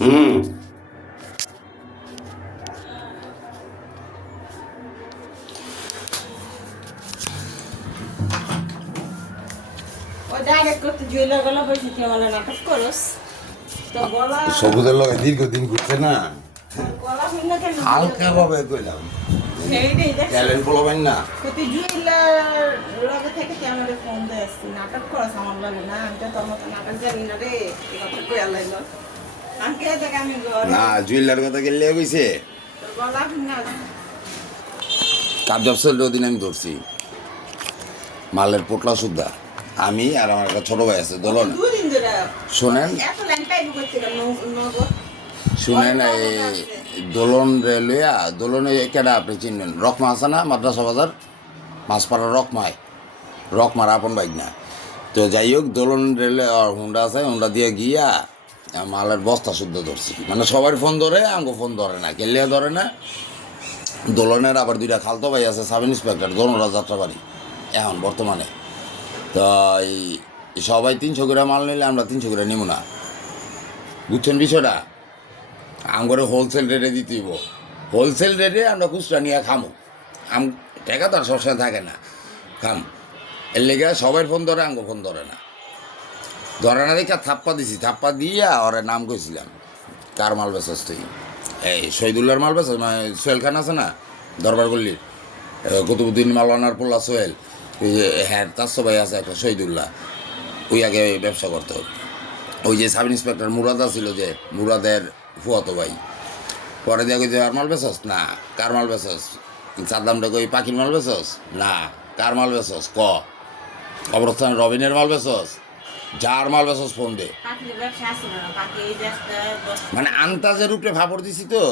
হুম। সবুজের লগে দীর্ঘদিন ঘুরছে না, হালকা ভাবে কইলাম ট্যালেন্ট বলবেন না। না জুয়েলার কথা গেলে কইছে কাবজাব সেল ওদিন আমি ধরছি মালের পোটলা সুদ্ধা, আমি আর আমার একটা ছোট ভাই আছে দোলন। শোনেন শুনেন, এই দোলন রেলওয়া দোলনে কেডা আপনি চিনবেন? রকমা আছে না মাদ্রাসা বাজার মাছপাড়া রকমার আপন বাইক না। তো যাই হোক দোলন রেলে হুন্ডা আছে, হুন্ডা দিয়ে গিয়া মালের বস্তা শুদ্ধ ধরছি। মানে সবার ফোন ধরে, আঙ্গো ফোন ধরে না, কেলিয়া ধরে না। দোলনের আবার দুইটা খালতো ভাই আছে সাব ইন্সপেক্টর, দোলনরা যাত্রাবাড়ি এখন বর্তমানে। তো এই সবাই 300 করে মাল নিলে আমরা 300 করে নিব না, বুঝছেন বিষয়টা? আমগরে হোলসেল রেটে দিতেইব, হোলসেল রেটে আমরা খুচরা নিয়ে খামো। টাকা তো আর সবসময় থাকে না, খাম। এর লেগে সবাই ফোন ধরে, আঙ্গো ফোন ধরে না। ধরে না দেখে থাপ্পা দিছি, থাপ্পা দিয়া ওরে নাম কইছিলাম কার মাল বেচাস তুই? এই শহীদুল্লাহর মাল বেচাস, মানে সোহেল খান আছে না দরবার গল্লির, কুতুবুদ্দিন মাওলানার পোল্লা সোহেল, ওই যে হ্যাঁ তার সবাই আছে একটা শহীদুল্লাহ, ওই আগে ব্যবসা করতো। ওই যে সাব ইন্সপেক্টর মুরাদ ছিল, যে মুরাদের ফুয়াতো ভাই। পরে দিয়ে কই যে আর মাল বেচস? না। কার মাল বেচস? সাদ্দামটা কই পাখির মাল বেচস? না। কার মাল বেচস ক? কবরস্থানে রবিনের মাল বেচস? যার মাল বেচস ফোন দে। মানে আন্তাজের উপরে ফাপড় দিছি তো।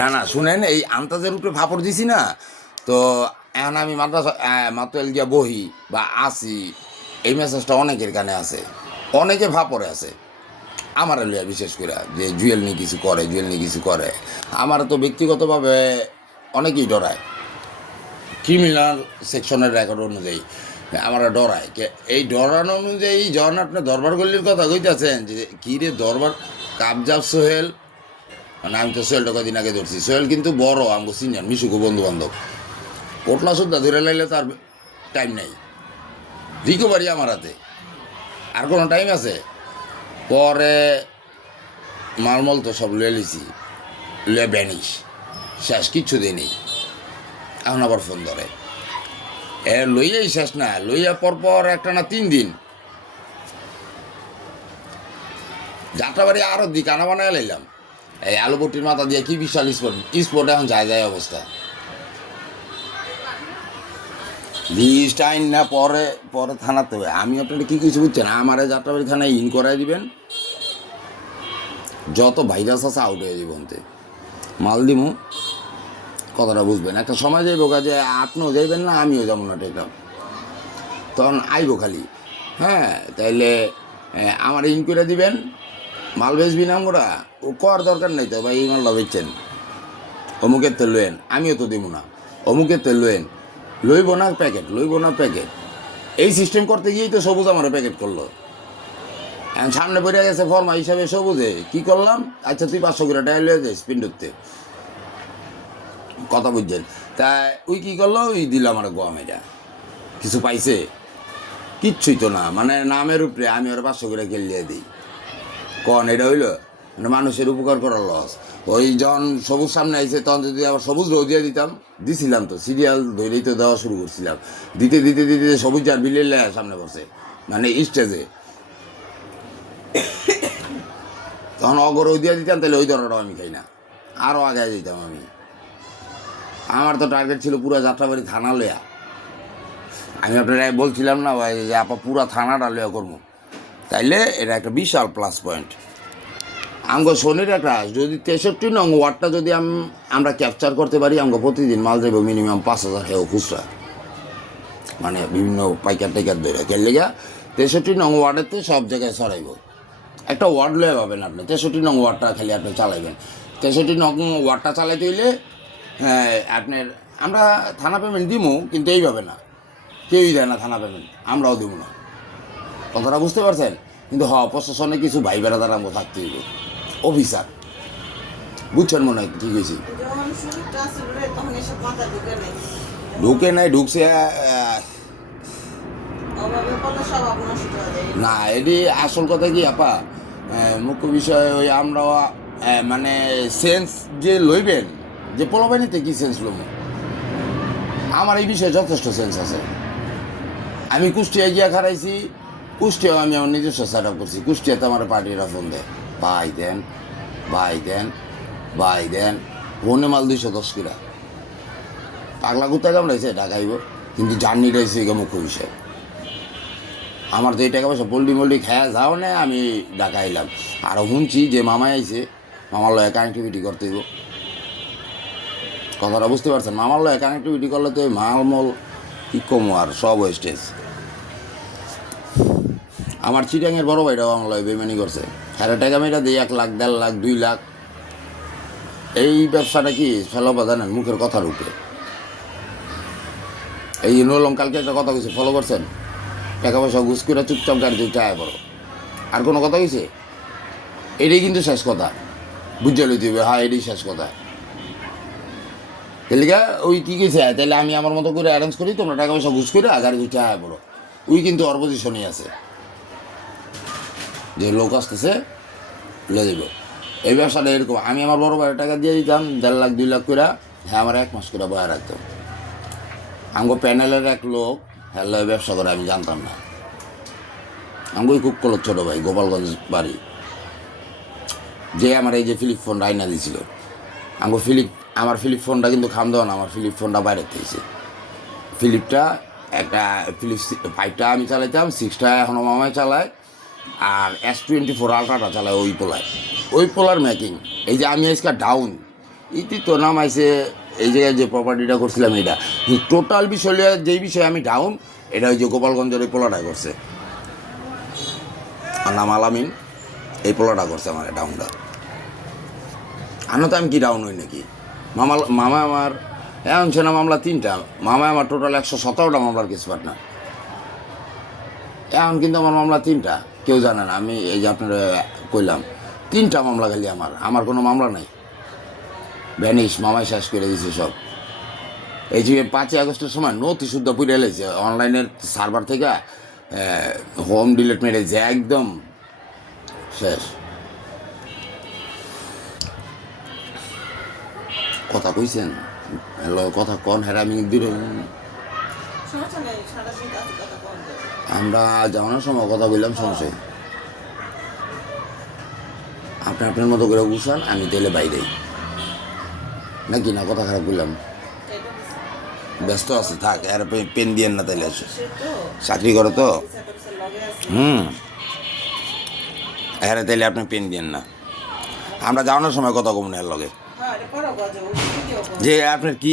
না না শুনেন, এই আন্তাজের উপরে ফাপড় দিছি না তো। এখন আমি মাদ্রাসা মাতুয়েল গিয়া বহি বা আসি, এই মেসেজটা অনেকের কানে আছে, অনেকে ফাপড়ে আছে আমার লিয়া, বিশেষ করে যে জুয়েল নিয়ে কিছু করে, জুয়েল নিয়ে কিছু করে। আমার তো ব্যক্তিগতভাবে অনেকেই ডরায়, ক্রিমিনাল সেকশনের রেকর্ড অনুযায়ী আমার ডরায়। এই ডরানো অনুযায়ী যখন আপনি দরবার গল্লির কথা কইতেছেন যে কী রে দরবার কাবজাব সোহেল, মানে আমি তো সোহেলটা কদিন আগে ধরছি। সোহেল কিন্তু বড় আমাকে সিনিয়র, মিশুকু বন্ধু বান্ধব। পোটলা সুদ্ধা ধরে লাইলে তার টাইম নাই, রিকভারি আমার হাতে, আর কোনো টাইম আছে? পরে মালমল তো সব লুয়ে লিছি, লুয়ে ব্যানিশ, শেষ কিচ্ছু দিয়ে নেই। এখন আবার ফোন ধরে, লইয়াই শেষ না, লইয়া পর একটা না 3 দিন যাত্রাবাড়ি আরো দিক আনা বানায় লাইলাম। এই আলুপট্টির মাথা দিয়ে কি বিশাল স্পট, স্পট এখন যায় অবস্থা। লিস্ট আইন না পরে পরে থানাতে হবে। আমি আপনারা কি কিছু বুঝছেন, আমার যাত্রাবাড়ি থানায় ইন করাই দিবেন, যত ভাইরাস আছে আউট হয়ে জীবনতে মাল দিমু, কথাটা বুঝবেন। একটা সময় যাইব যে আপনিও যাইবেন না, আমিও যাবো না, টেকলাম তখন আইব খালি। হ্যাঁ তাইলে আমার ইন করে দিবেন, মাল বেচবি না আমরা, ও কর দরকার নেই তো ভাই, এই মালটা বেচছেন, অমুকের তেল লইন, আমিও তো দিব না, অমুকের তেল লইন, লইব না প্যাকেট, লইব না প্যাকেট। এই সিস্টেম করতে গিয়েই তো সবুজ আমার প্যাকেট করলো। সামনে পড়ে গেছে ফর্মা হিসাবে সবুজে, কি করলাম? আচ্ছা তুই 500 করে টাকা লয়ে যাস পিন ঢুকতে, কথা বুঝছেন? তা ওই কী করলো, ওই দিল আমার গম, এটা কিছু পাইছে? কিচ্ছুই তো না, মানে নামের উপরে আমি ওরা 500 করে খেলিয়ে দিই, কন এটা হইলো? মানে মানুষের উপকার করার লস। ওই যখন সবুজ সামনে আইছে তখন যদি আবার সবুজ রোদ দিয়ে দিতাম, দিছিলাম তো সিরিয়াল ধরেই তো দেওয়া শুরু করছিলাম, দিতে দিতে দিতে সবুজ যার বিলের সামনে বসে, মানে স্টেজে, তখন অগর ওই দিয়ে দিতাম, তাহলে ওই ধরাটাও আমি খাই না, আরও আগে যেতাম আমি। আমার তো টার্গেট ছিল পুরো যাত্রাবাড়ি থানা লয়া। আমি আপনারা বলছিলাম না ভাই যে আপা পুরা থানাটা লয়া করবো, তাইলে এটা একটা বিশাল প্লাস পয়েন্ট। আমগো শনির একটা যদি 63 নং ওয়ার্ডটা যদি আমরা ক্যাপচার করতে পারি, আমগো প্রতিদিন মাল যাবো মিনিমাম 5000 হেও খুচরা, মানে বিভিন্ন পাইকার টাইকার ধরে কেলেগা 63 নং ওয়ার্ডেতে সব জায়গায় সরাইব। একটা ওয়ার্ড লয়ে পাবেন আপনি, 63 নং ওয়ার্ডটা খালি আপনি চালাইবেন। 63 নং ওয়ার্ডটা চালাইতে হইলে আপনার আমরা থানা পেমেন্ট দিব, কিন্তু এইভাবে না, কেউই দেয় না থানা পেমেন্ট, আমরাও দিব না। কথাটা বুঝতে পারছেন? কিন্তু প্রশাসনে কিছু ভাই বেড়াদার আমগো থাকতে হইব, অফিসার, বুঝছেন মনে হয় ঠিক হয়েছি? যখন শুরুটা ছিল রে, তখন এসব মাথা ঢুকে নাই। ঢুকে নাই, ঢুকছে অভাবে পড়লে স্বভাব নষ্ট হয়ে যায়। না। এটি আসল কথা কি আপা, মুখ্য বিষয় ওই আমরা মানে সেন্স যে লইবেন, যে পোলাবাহিনীতে কি সেন্স লব, আমার এই বিষয়ে যথেষ্ট সেন্স আছে। আমি কুষ্টিয়ায় গিয়া খারাইছি, কুষ্টিয়াও আমি আমার নিজস্ব সেট আপ করছি। কুষ্টিয়াতে আমার পার্টিরা ফোন দেয়, ভাই দেন, ভাই দেন, ভাই দেন, ফোনে মাল 210 কিরা। পাগলা কুত্তা কামড়াইছে ঢাকাইব, কিন্তু জার্নিটা হয়েছে এগুলো মুখ্য বিষয়। আমার তো এই টাকা পয়সা পোল্ট্রি মোল্ট্রি খেয়া যাও না, আমি ঢাকা এলাম। আরও শুনছি যে মামাই আইছে, মামার লয়ে কানেক্টিভিটি করতে হইব। কথাটা বুঝতে পারছেন? মামার লয়ে কানেক্টিভিটি করলে তো মালমল কি কমো আর সব ওয়েস্টেজ। আমার চিটাঙের বড় ভাইটাও আমার লয়ে বেমানি করছে, সাড়ে টাকা মেয়েটা দিই 1 লাখ, 1.5 লাখ, 2 লাখ। এই ব্যবসাটা কি ফেলবা জানেন? মুখের কথার উপরে। এই নলম কালকে একটা কথা কইছে, ফলো করছেন? টাকা পয়সা ঘুষ করে চুপচাপ গাড়িতে চায় বড়, আর কোনো কথা কইছে? এটাই কিন্তু শেষ কথা, বুঝে লইতে হবে। হ্যাঁ, এটাই শেষ কথা। তাহলে ওই কী কইছে, তাহলে আমি আমার মতো করে অ্যারেঞ্জ করি, তোমরা টাকা পয়সা ঘুষ করে গাড়ি দুই চায় বড়। ওই কিন্তু ওর পজিশনই আছে যে লোক আসতেছে লে দেব। এই ব্যবসাটা এরকম, আমি আমার বড় ভাইয়ের টাকা দিয়ে দিতাম 1.5 লাখ, 2 লাখ করে। হ্যাঁ, আমার 1 মাস করে বয়া রাখতাম। আমগো প্যানেলের এক লোক হ্যাঁ ব্যবসা করে, আমি জানতাম না। আমগোই খুব কলক ছোটো ভাই, গোপালগঞ্জ বাড়ি, যে আমার এই যে ফিলিপ ফোনটা আইনা দিয়েছিল। আমার ফিলিপ ফোনটা কিন্তু খাম দেওয়া না, আমার ফিলিপ ফোনটা বাইরে থেকেছে। ফিলিপটা একটা ফিলিপ 5টা আমি চালাইতাম, 6টা এখনও মামায় চালায়, আর S24 আলট্রাটা চালায় ওই পোলার মেকিং। এই যে আমি আজকে ডাউন ইতি তো নামাইছে, এই জায়গায় যে প্রপার্টিটা করছিলাম এটা টোটাল বিষয়, যেই বিষয়ে আমি ডাউন, এটা ওই যে গোপালগঞ্জের ওই পোলাটা করছে, আর নাম আলামিন, এই পোলাটা করছে আমার ডাউনটা। আনো তো আমি কি ডাউন হই নাকি? মামা আমার এখন ছিল মামলা 3টা, মামা আমার টোটাল 117টা মামলার কেস পার্টনার। এখন কিন্তু আমার মামলা 3টা, কেউ জানে না। আমি এই যে আপনারা কইলাম 3টা মামলা খালি আমার কোনো মামলা নাই। ভ্যানিশ, মামাই শেষ করে দিয়েছে সব। এই যে 5ই আগস্টের সময় নথি শুদ্ধ পুড়ে এলেছে অনলাইনের সার্ভার থেকে, হোম ডিলিট মেরেছে, একদম শেষ। কথা কইছেন, হ্যালো, কথা কন, হ্যাঁ আমি দূরে। সমস্যা নেই, সারা দিন আছে, কথা কম যায়। আমরা যাওয়ানোর সময় কথা বললাম, সমস্যা আপনি আপনার মতো করে গুছান, আমি তাইলে বাইরেই নাকি না? কথা খারাপ বললাম? এটা দিছে। ব্যস্ত আছে, থাক, আর পেন দিয়েন না তাইলে। সে তো চাকরি করে তো, ভিসা টিসা লগে আছে। হ্যাঁ তাইলে আপনি পেন দিয়েন না। আমরা যাওয়ানোর সময় কথা কমুন এর লগে, হ্যাঁ, এটা করো গো, যে ভিডিও করো। যে আপনার কি